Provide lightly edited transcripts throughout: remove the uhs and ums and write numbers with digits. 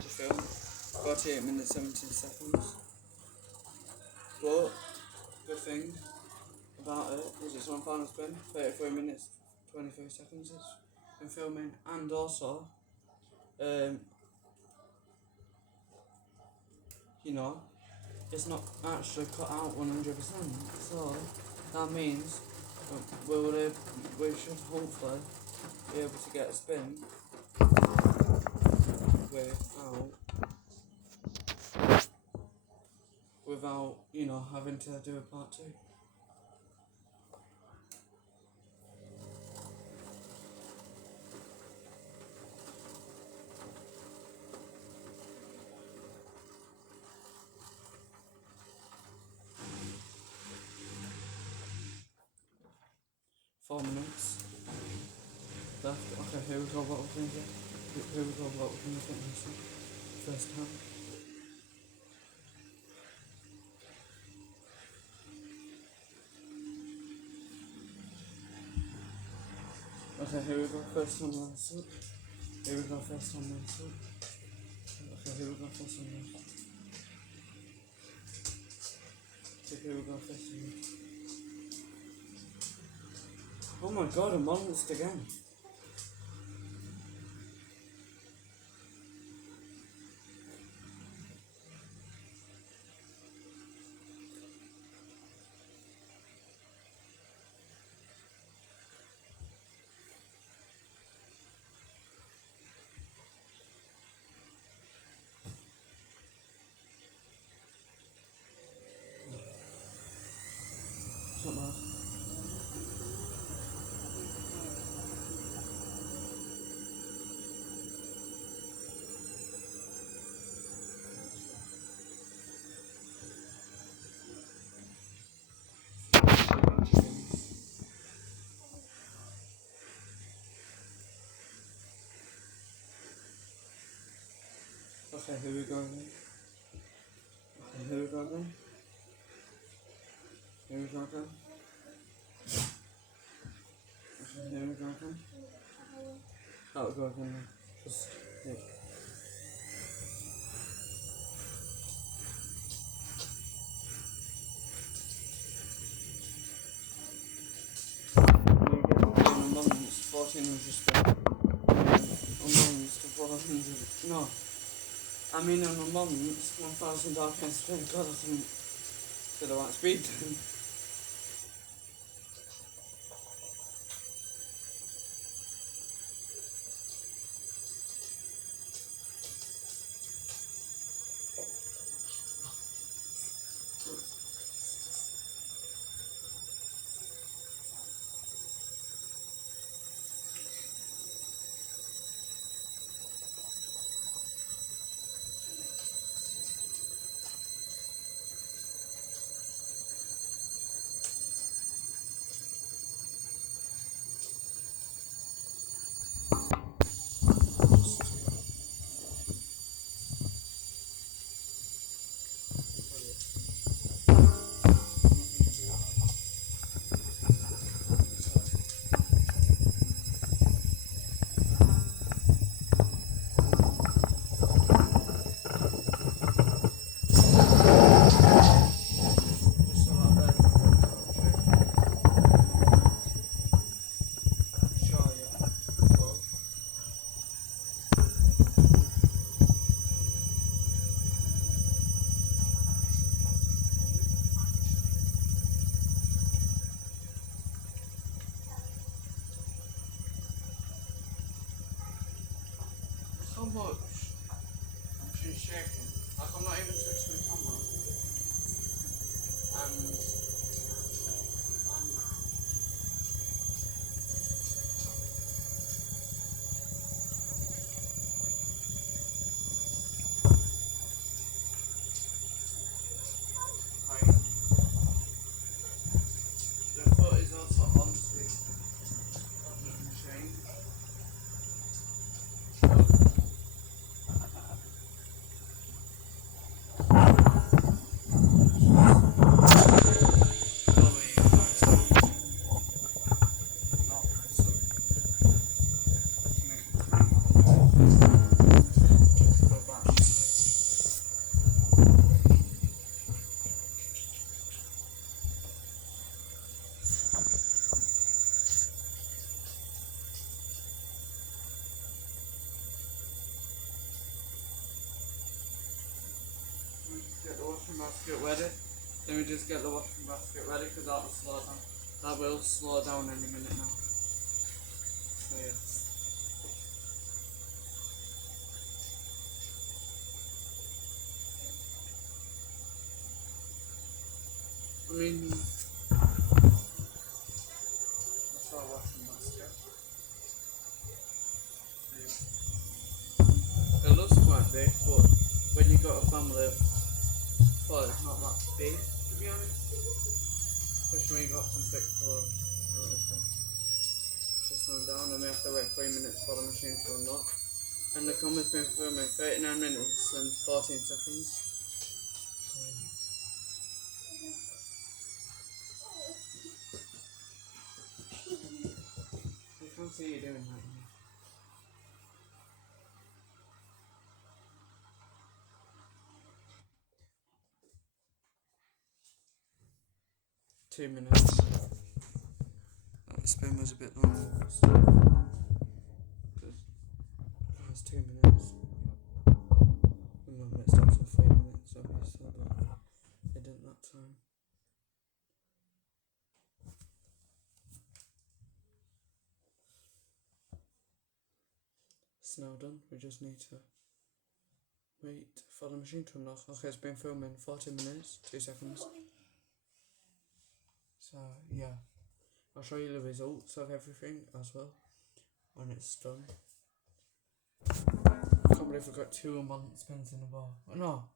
to film. 48 minutes 17 seconds. But good thing about it is it's on final spin. 34 minutes 23 seconds it's been filming, and also you know, it's not actually cut out 100%. So that means we should hopefully be able to get a spin without you know having to do a part 2. Four minutes left. Okay, here we go. What we're going to get. Here we go. What we're going to get this first time. Okay, here we go. First one last up. Here we go. First one last up. Okay, here we go. First one last up. Okay, here we go. First one last up. Oh my god, I'm on this again. It's not bad. Okay, here we go again. Okay, here we go again. Here we go again. Okay, here we go again. That'll go again now. Just, yeah. On moments, 1400 spin. On moments to 400. No. I mean, on a moments, 1000 RPM spin. God, I think to the right speed. So much. She's shaking. Like I'm not even touching the camera. And like, the foot is also onto the machine. washing basket ready. Let me just get the washing basket ready because that'll slow down. That will slow down any minute now. So yes. I mean, that's our washing basket. Yeah. It looks quite big, but when you got a family of four, it's not that big, to be honest. Especially when you got some thick clothes. Just going down and we have to wait 3 minutes for the machine to unlock. And the camera's been filming 39 minutes and 14 seconds. I can't see you doing that. 2 minutes. That spin was a bit long. That's 2 minutes. Normally it starts with 3 minutes, obviously, but it didn't that time. It's now done. We just need to wait for the machine to unlock. Okay, it's been filming 40 minutes, 2 seconds. So yeah, I'll show you the results of everything as well when it's done. I can't believe we got 2 unbalanced spins in a bar. No,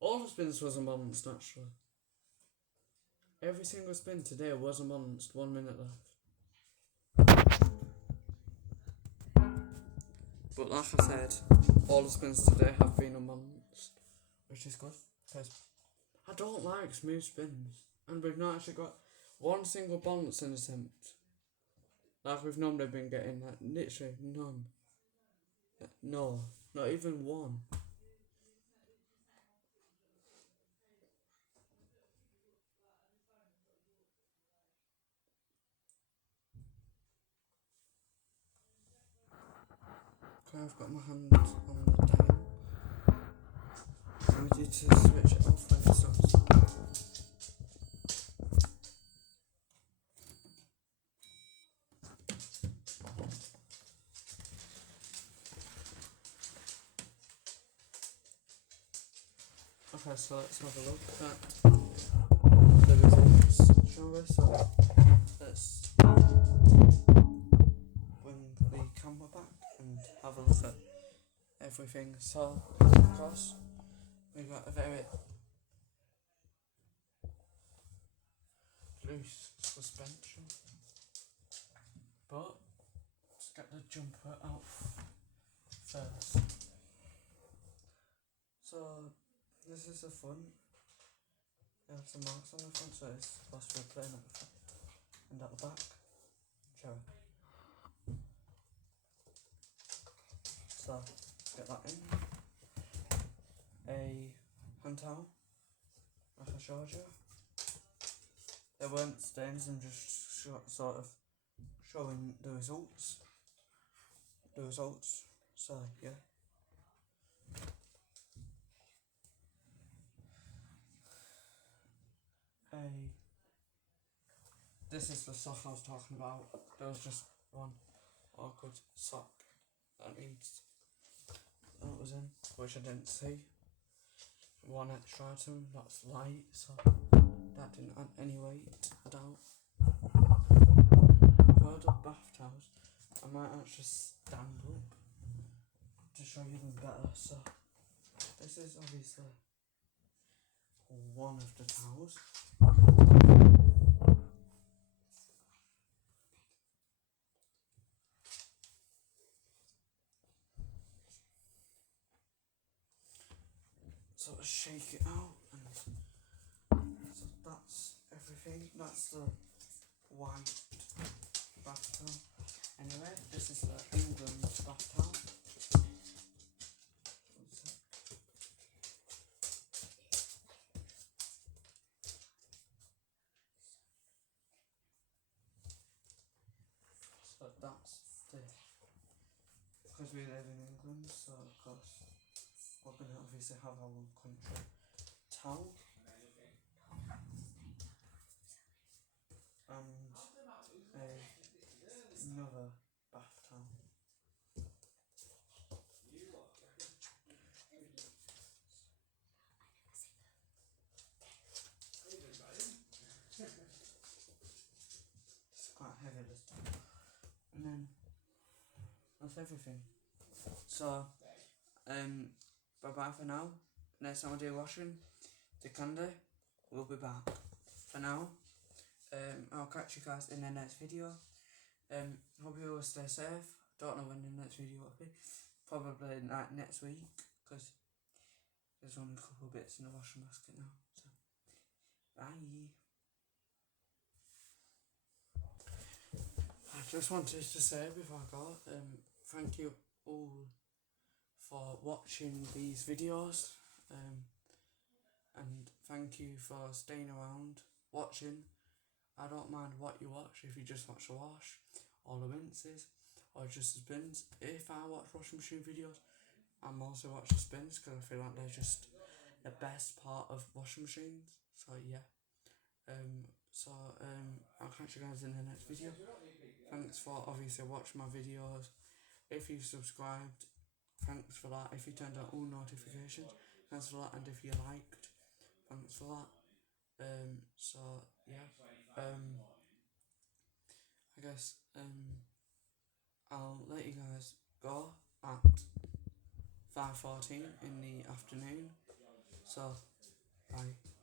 all the spins was unbalanced actually. Every single spin today was unbalanced. 1 minute left. But like I said, all the spins today have been unbalanced, which is good because I don't like smooth spins, and we've not actually got one single balancing attempt like we've normally been getting. Like literally none. No, not even one. Okay, I've got my hand on the dial. We need to switch it off when it stops. Okay, so let's have a look at the results, shall we? So let's bring the camera back and have a look at everything. So, of course, we got a very loose suspension, but let's get the jumper out first. So this is the front. It has some marks on the front, so it's supposed to be plain at the front and at the back. Show it. So let's get that in. A hand towel, like I showed you. There weren't stains, I'm just sort of showing the results. So yeah. This is the sock I was talking about. There was just one awkward sock that was in, which I didn't see. One extra item that's light, so that didn't add any weight, I doubt. For the bath towels, I might actually stand up to show you them better. So this is obviously one of the towels. Sort of shake it out, and so that's everything. That's the white bath towel. Anyway, this is the England bath towel. So that's the, because we live in England, so of course we're going to obviously have our own country towel. and another bath towel. It's quite heavy this time. And then that's everything. So bye bye for now. Next time I do washing the candy, we'll be back. For now, I'll catch you guys in the next video. Hope you all stay safe. Don't know when the next video will be. Probably like next week, because there's only a couple bits in the washing basket now. So bye. I just wanted to say before I go, thank you all for watching these videos, and thank you for staying around, watching. I don't mind what you watch, if you just watch the wash, or the rinses, or just the spins. If I watch washing machine videos, I'm also watch the spins, because I feel like they're just the best part of washing machines. So yeah, I'll catch you guys in the next video. Thanks for obviously watching my videos. If you subscribed, thanks for that. If you turned on all notifications, thanks for that. And if you liked, thanks for that. So yeah, I guess I'll let you guys go at 5:14 in the afternoon. So bye.